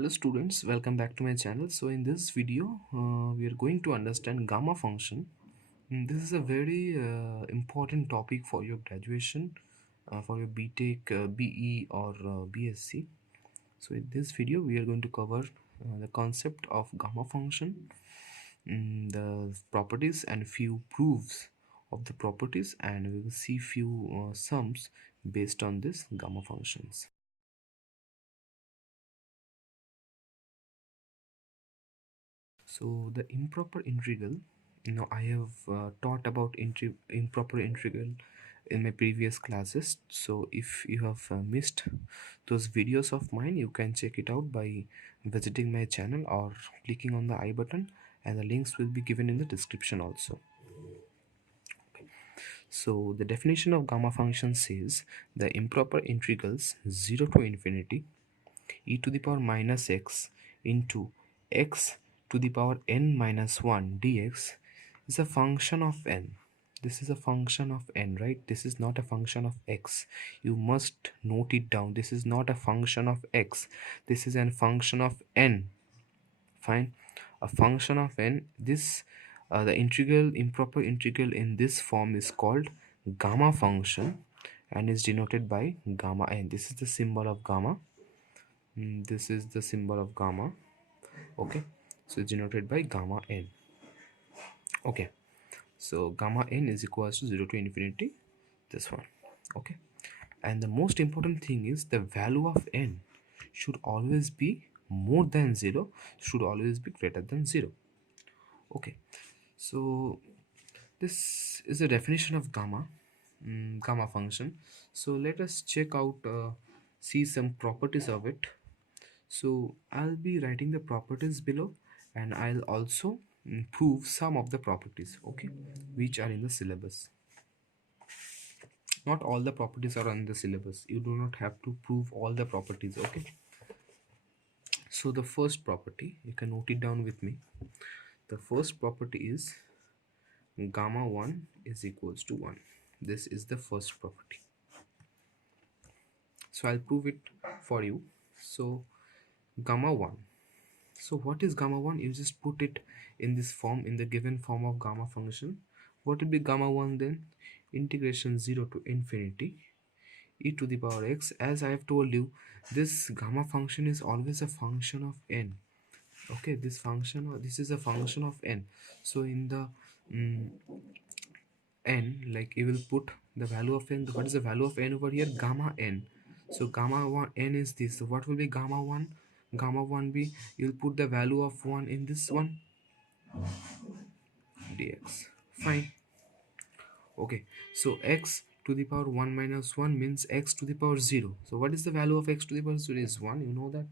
Hello students, welcome back to my channel. So in this video we are going to understand gamma function. This is a very important topic for your graduation, for your BTech, BE or BSc. So in this video we are going to cover the concept of gamma function, the properties and few proofs of the properties, and we will see few sums based on this gamma functions. So the improper integral, I have taught about improper integral in my previous classes. So if you have missed those videos of mine, you can check it out by visiting my channel or clicking on the I button, and the links will be given in the description also. So the definition of gamma function says the improper integrals 0 to infinity e to the power minus x into x to the power n minus 1 dx is a function of n. This is a function of n, right? This is not a function of x. You must note it down. This is not a function of x. This is a function of n. Fine. A function of n. This the integral, improper integral in this form is called gamma function and is denoted by gamma n. This is the symbol of gamma. This is the symbol of gamma. Okay, so it's denoted by gamma n. Okay, so gamma n is equals to 0 to infinity, this one. Okay, and the most important thing is the value of n should always be more than 0, should always be greater than 0. Okay, so this is the definition of gamma function. So let us check out, see some properties of it. So I'll be writing the properties below, and I'll also prove some of the properties, okay, which are in the syllabus. Not all the properties are on the syllabus. You do not have to prove all the properties, okay. So the first property, you can note it down with me. The first property is gamma 1 is equals to 1. This is the first property. So I'll prove it for you. So gamma 1. So what is gamma 1? You just put it in this form, in the given form of gamma function. What will be gamma 1 then? Integration 0 to infinity e to the power x. As I have told you, this gamma function is always a function of n. Okay, this is a function of n. So in the n, like you will put the value of n. What is the value of n over here? Gamma n. So gamma 1 n is this. So what will be gamma 1? Gamma 1 be, you'll put the value of 1 in this one dx. Fine. Okay, so x to the power 1 minus 1 means x to the power 0. So what is the value of x to the power 0? Is 1, you know that.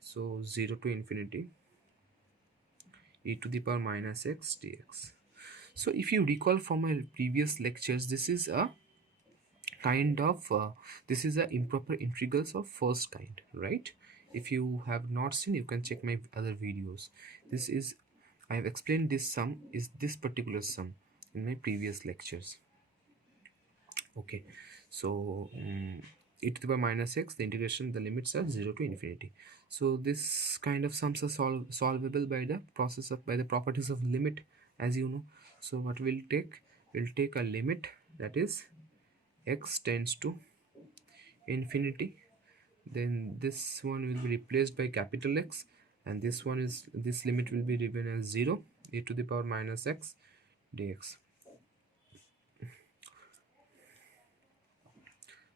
So 0 to infinity e to the power minus x dx. So if you recall from my previous lectures, this is a kind of this is a improper integrals of first kind, right? If you have not seen, you can check my other videos. This is, I have explained this sum is this particular sum in my previous lectures. Okay, so e to the power minus x, the integration, the limits are 0 to infinity. So this kind of sums are solvable by the process of, by the properties of limit, as you know. So what we'll take a limit, that is x tends to infinity, then this one will be replaced by capital X, and this one is, this limit will be given as 0 e to the power minus x dx.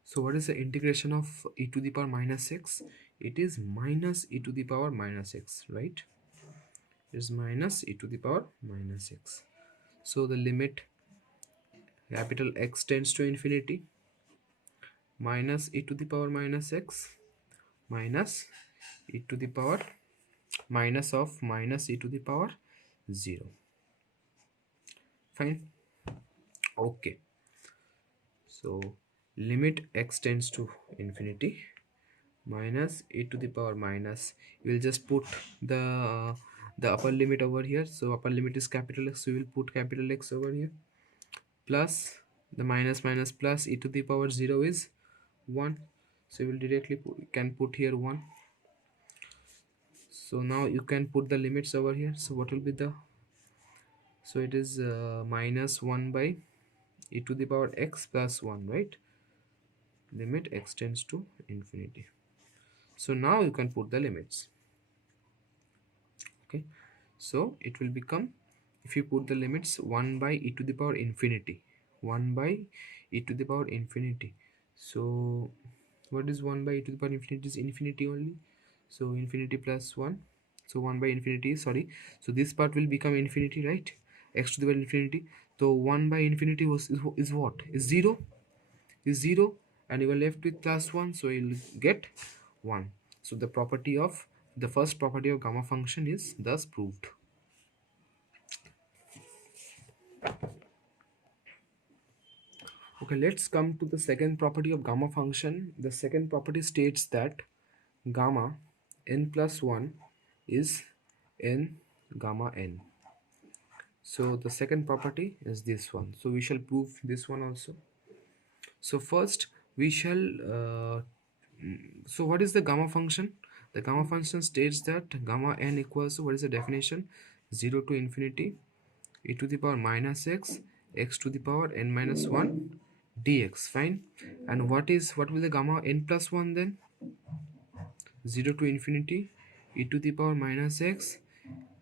So what is the integration of e to the power minus x? It is minus e to the power minus x, right? It is minus e to the power minus x. So the limit capital X tends to infinity, minus e to the power minus x minus e to the power minus of minus e to the power 0. Fine. Okay, so limit x tends to infinity minus e to the power minus, you will just put the upper limit over here. So upper limit is capital X, so we will put capital X over here, plus the minus minus plus e to the power 0 is 1, so we will directly can put here 1. So now you can put the limits over here. So what will be the, so it is minus 1 by e to the power x plus 1, right? Limit x tends to infinity. So now you can put the limits. Okay, so it will become, if you put the limits, 1 by e to the power infinity, 1 by e to the power infinity. So what is 1 by e to the power infinity? Is infinity only. So infinity plus 1, so 1 by infinity, sorry, so this part will become infinity, right? X to the power infinity. So 1 by infinity is what? Is 0, is 0, and you are left with plus 1, so you'll get 1. So the property of, the first property of gamma function is thus proved. Okay, let's come to the second property of gamma function. The second property states that gamma n plus 1 is n gamma n. So the second property is this one. So we shall prove this one also. So first we shall so what is the gamma function? The gamma function states that gamma n equals to, what is the definition? 0 to infinity e to the power minus x, x to the power n minus 1 dx. Fine. And what will the gamma n plus 1 then? 0 to infinity e to the power minus x,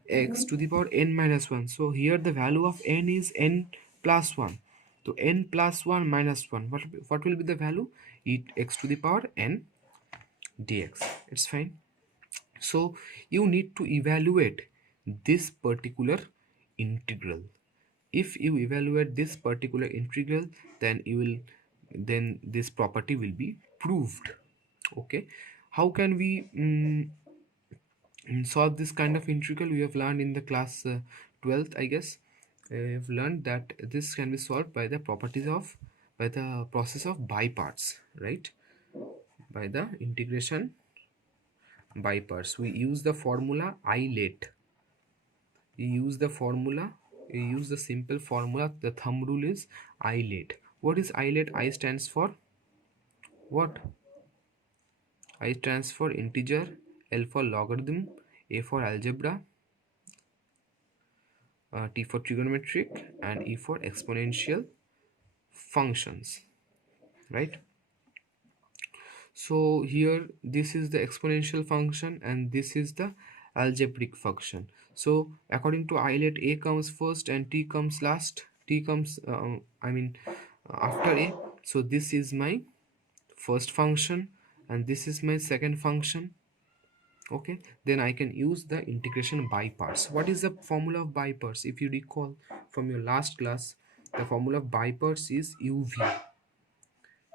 x to the power n minus 1. So here the value of n is n plus 1. So n plus 1 minus 1. What will be the value? X to the power n dx. It's fine. So you need to evaluate this particular integral. If you evaluate this particular integral, then then this property will be proved. Okay, how can we solve this kind of integral? We have learned in the class 12th, I guess. We've learned that this can be solved by the properties of, by the process of by parts, right? By the integration by parts. We use the formula I let. We use the formula, we use the simple formula. The thumb rule is I let. What is I let? I stands for what? I stands for integer, L for logarithm, A for algebra, T for trigonometric, and E for exponential functions, right? So here this is the exponential function and this is the algebraic function. So according to I let, A comes first and T comes last. T comes after A. So this is my first function and this is my second function. Okay, then I can use the integration by parts. What is the formula of by parts? If you recall from your last class, the formula of by parts is uv.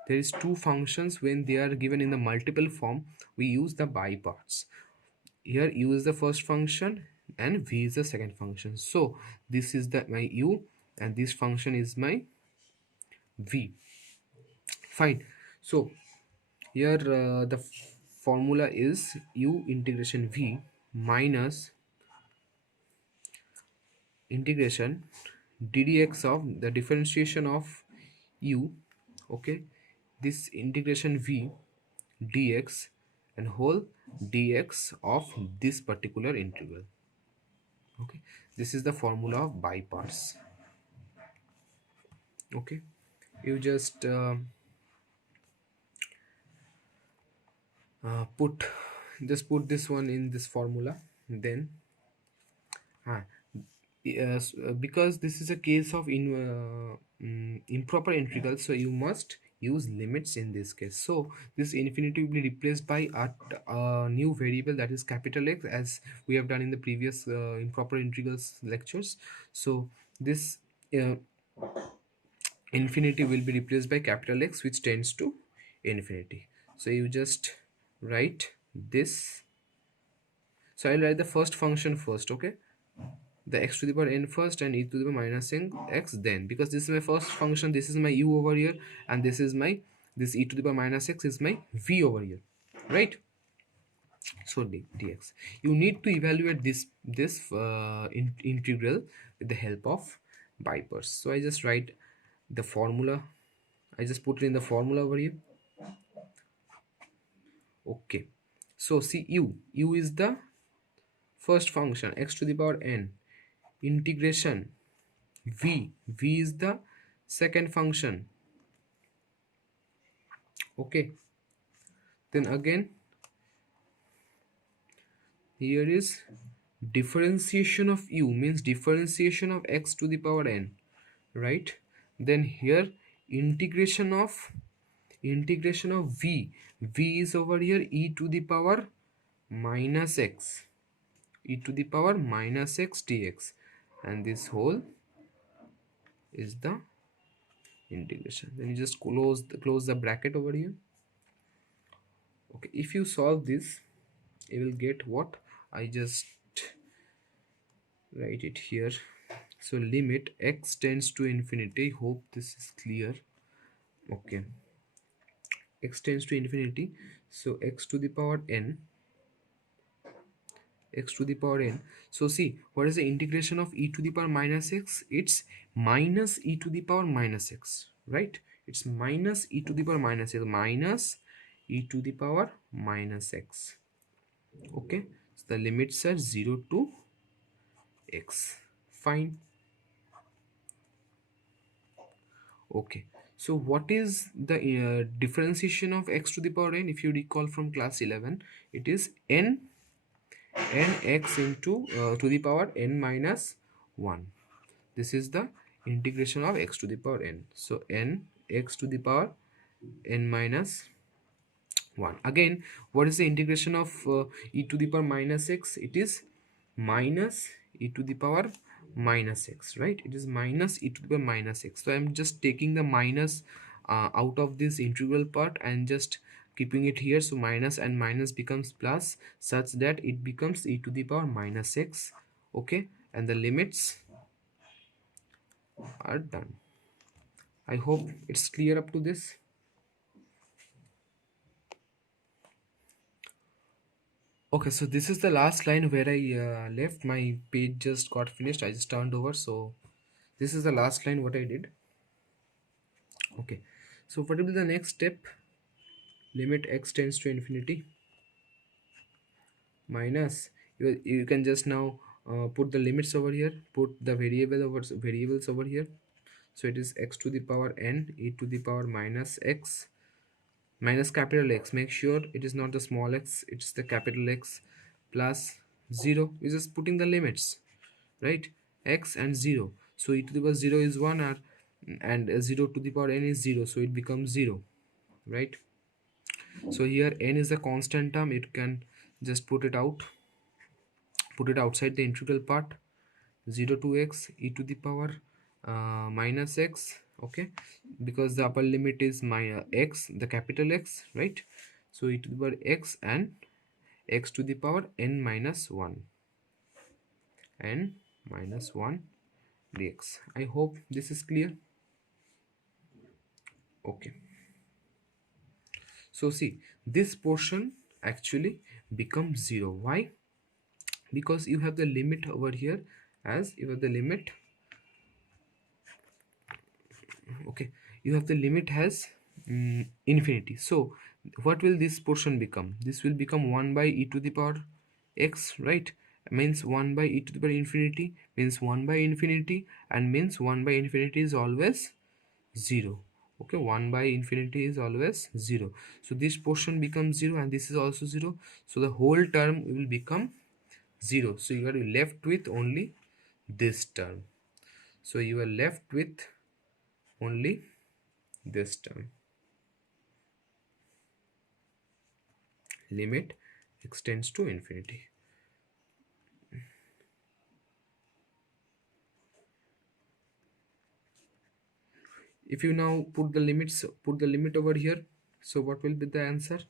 There is two functions. When they are given in the multiple form, we use the by parts. Here u is the first function and v is the second function. So this is the my u and this function is my v. Fine. So here the formula is u integration v minus integration ddx of the differentiation of u. Okay, this integration v dx and whole dx of this particular integral. Okay, this is the formula of by parts. Okay, you put put this one in this formula, then yes, because this is a case of improper integral, so you must use limits in this case. So this infinity will be replaced by a new variable, that is capital X, as we have done in the previous improper integrals lectures. So this uh, infinity will be replaced by capital X, which tends to infinity. So you just write this. So I'll write the first function first. Okay, the x to the power n first and e to the power minus n x then, because this is my first function, this is my u over here, and this is my, this e to the power minus x is my v over here, right? So dx, you need to evaluate this integral with the help of by parts. So I just write the formula, I just put it in the formula over here. Okay, so see u is the first function x to the power n, integration v is the second function. Okay, then again here is differentiation of u, means differentiation of x to the power n, right? Then here integration of v is over here e to the power minus x, e to the power minus x dx, and this whole is the integration. Then you just close the bracket over here. Okay, if you solve this, you will get what I just write it here. So limit x tends to infinity, hope this is clear. Okay, x tends to infinity, so x to the power n, x to the power n. So see, what is the integration of e to the power minus x? It's minus e to the power minus x, right? It's minus e to the power minus x, minus e to the power minus x. Okay, so the limits are 0 to x. Fine. Okay, so what is the differentiation of x to the power n? If you recall from class 11, it is nx into to the power n minus 1. This is the integration of x to the power n. So n x to the power n minus 1. Again, what is the integration of e to the power minus x? It is minus e to the power minus x, right? It is minus e to the power minus x. So I'm just taking the minus out of this integral part and just keeping it here. So minus and minus becomes plus, such that it becomes e to the power minus x. Okay, and the limits are done. I hope it's clear up to this. Okay, so this is the last line where I left. My page just got finished. I just turned over. So this is the last line what I did. Okay, so what will be the next step? Limit x tends to infinity minus, you can just now put the limits over here, put the variables over here. So it is x to the power n e to the power minus x minus capital X. Make sure it is not the small x, it's the capital X, plus 0. We're just putting the limits, right? X and 0. So e to the power 0 is 1, and 0 to the power n is 0, so it becomes 0, right? So here n is a constant term, it can just put it outside the integral part. 0 to x e to the power minus x. Okay, because the upper limit is my x, the capital X, right? So e to the power x and x to the power n minus 1 dx. I hope this is clear. Okay, so see, this portion actually becomes 0. Why? Because you have the limit over here, as you have the limit. Okay, you have the limit has infinity. So what will this portion become? This will become 1 by e to the power x, right? Means 1 by e to the power infinity, means 1 by infinity, and means 1 by infinity is always 0. Okay, 1 by infinity is always 0. So this portion becomes 0, and this is also 0. So the whole term will become 0. So you are left with only this term. So you are left with only this term. Limit x tends to infinity. If you now put the limit over here, so what will be the answer?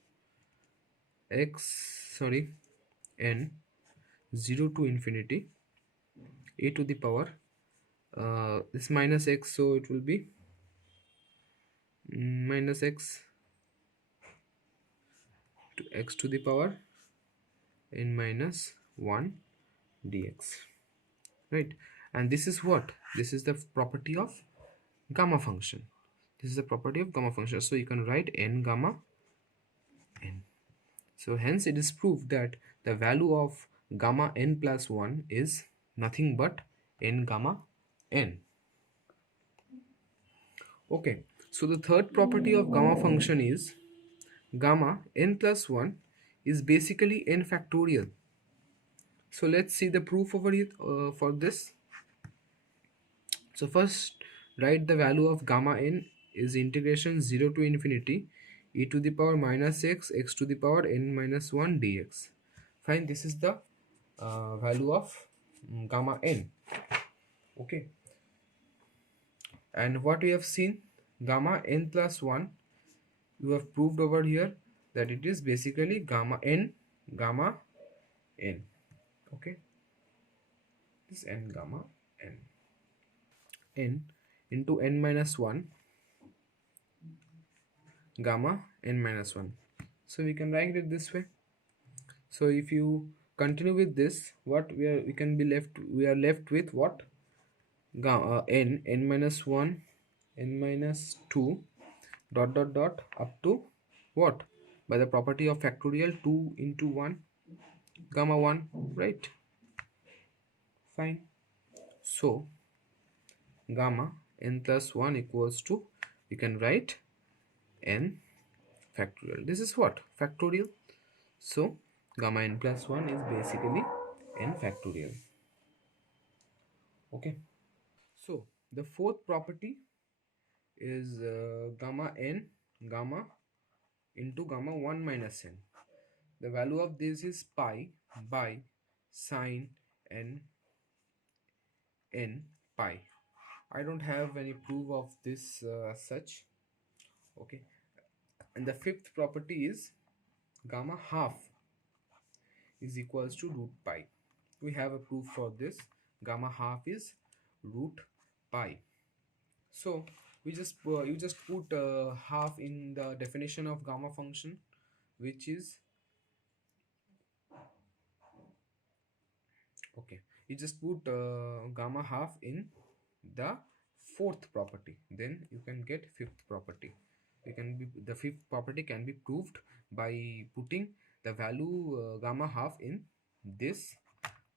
N 0 to infinity e to the power this minus x, so it will be minus x to x to the power n minus 1 dx, right? And this is what? This is the property of gamma function. This is the property of gamma function. So you can write n gamma n. So hence it is proved that the value of gamma n plus 1 is nothing but n gamma n. Okay, so the third property of gamma function is gamma n plus 1 is basically n factorial. So let's see the proof over here for this. So first write the value of gamma n is integration 0 to infinity e to the power minus x to the power n minus 1 dx. Fine, this is the value of gamma n. Okay, and what we have seen, gamma n plus 1, you have proved over here that it is basically gamma n n. Okay, this n gamma n into n minus 1 gamma n minus 1. So we can write it this way. So if you continue with this, what we are left with what? N minus 1 n minus 2 dot dot dot up to what? By the property of factorial, 2 into 1 gamma 1, right? Fine. So gamma n plus 1 equals to, you can write n factorial. This is what? Factorial. So gamma n plus 1 is basically n factorial. Okay. So the fourth property is gamma n gamma into gamma 1 minus n. The value of this is pi by sine n pi. I don't have any proof of this such. Okay, and the fifth property is gamma half is equals to root pi. We have a proof for this. Gamma half is root pi. So we just you just put half in the definition of gamma function, which is, okay, you just put gamma half in the fourth property, then you can get fifth property. The fifth property can be proved by putting the value gamma half in this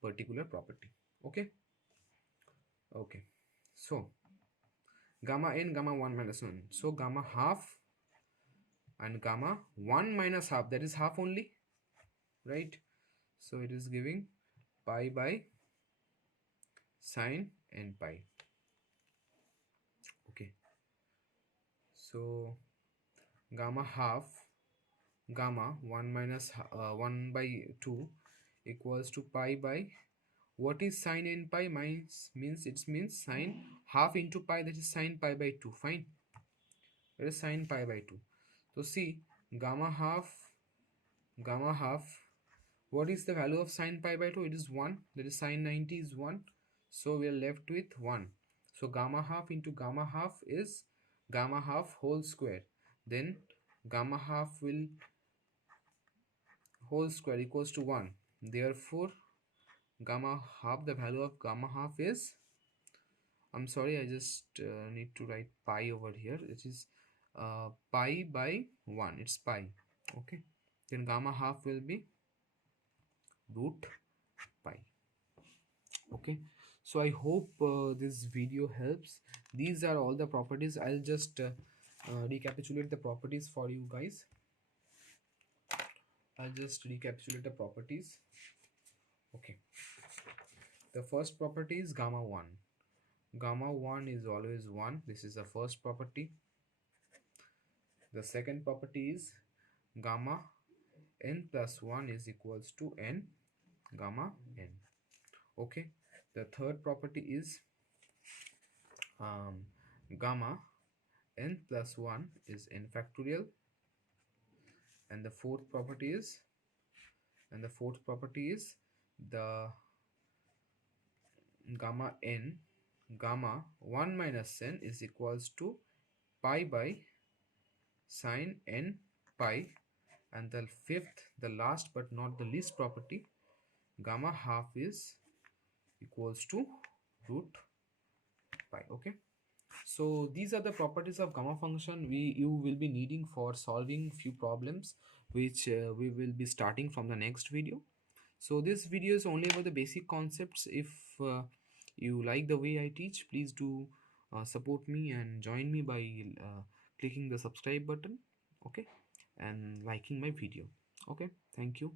particular property. Okay. Okay, so gamma n gamma 1 minus 1, so gamma half and gamma 1 minus half, that is half only, right? So it is giving pi by sine n pi. Okay, so gamma half gamma 1 minus 1 by 2 equals to pi by, what is sine n pi? Means sine half into pi, that is sine pi by 2. Fine, that is sine pi by 2. So see, gamma half, what is the value of sine pi by 2? It is 1, that is sine 90 is 1, so we are left with 1. So gamma half into gamma half is gamma half whole square, then gamma half will whole square equals to 1. Therefore gamma half, the value of gamma half is, I'm sorry, I just need to write pi over here. It is pi by 1, it's pi. Okay, then gamma half will be root pi. Okay, so I hope this video helps. These are all the properties. I'll just recapitulate the properties for you guys. I'll just recapitulate the properties. Okay, the first property is gamma 1. Gamma 1 is always 1. This is the first property. The second property is gamma n plus 1 is equals to n gamma n. Okay, the third property is gamma n plus 1 is n factorial, and the fourth property is the gamma n gamma 1 minus n is equals to pi by sine n pi, and the fifth, the last but not the least property, gamma half is equals to root pi. Okay, so these are the properties of gamma function you will be needing for solving few problems which we will be starting from the next video. So this video is only about the basic concepts. If you like the way I teach, please do support me and join me by clicking the subscribe button, okay, and liking my video. Okay, thank you.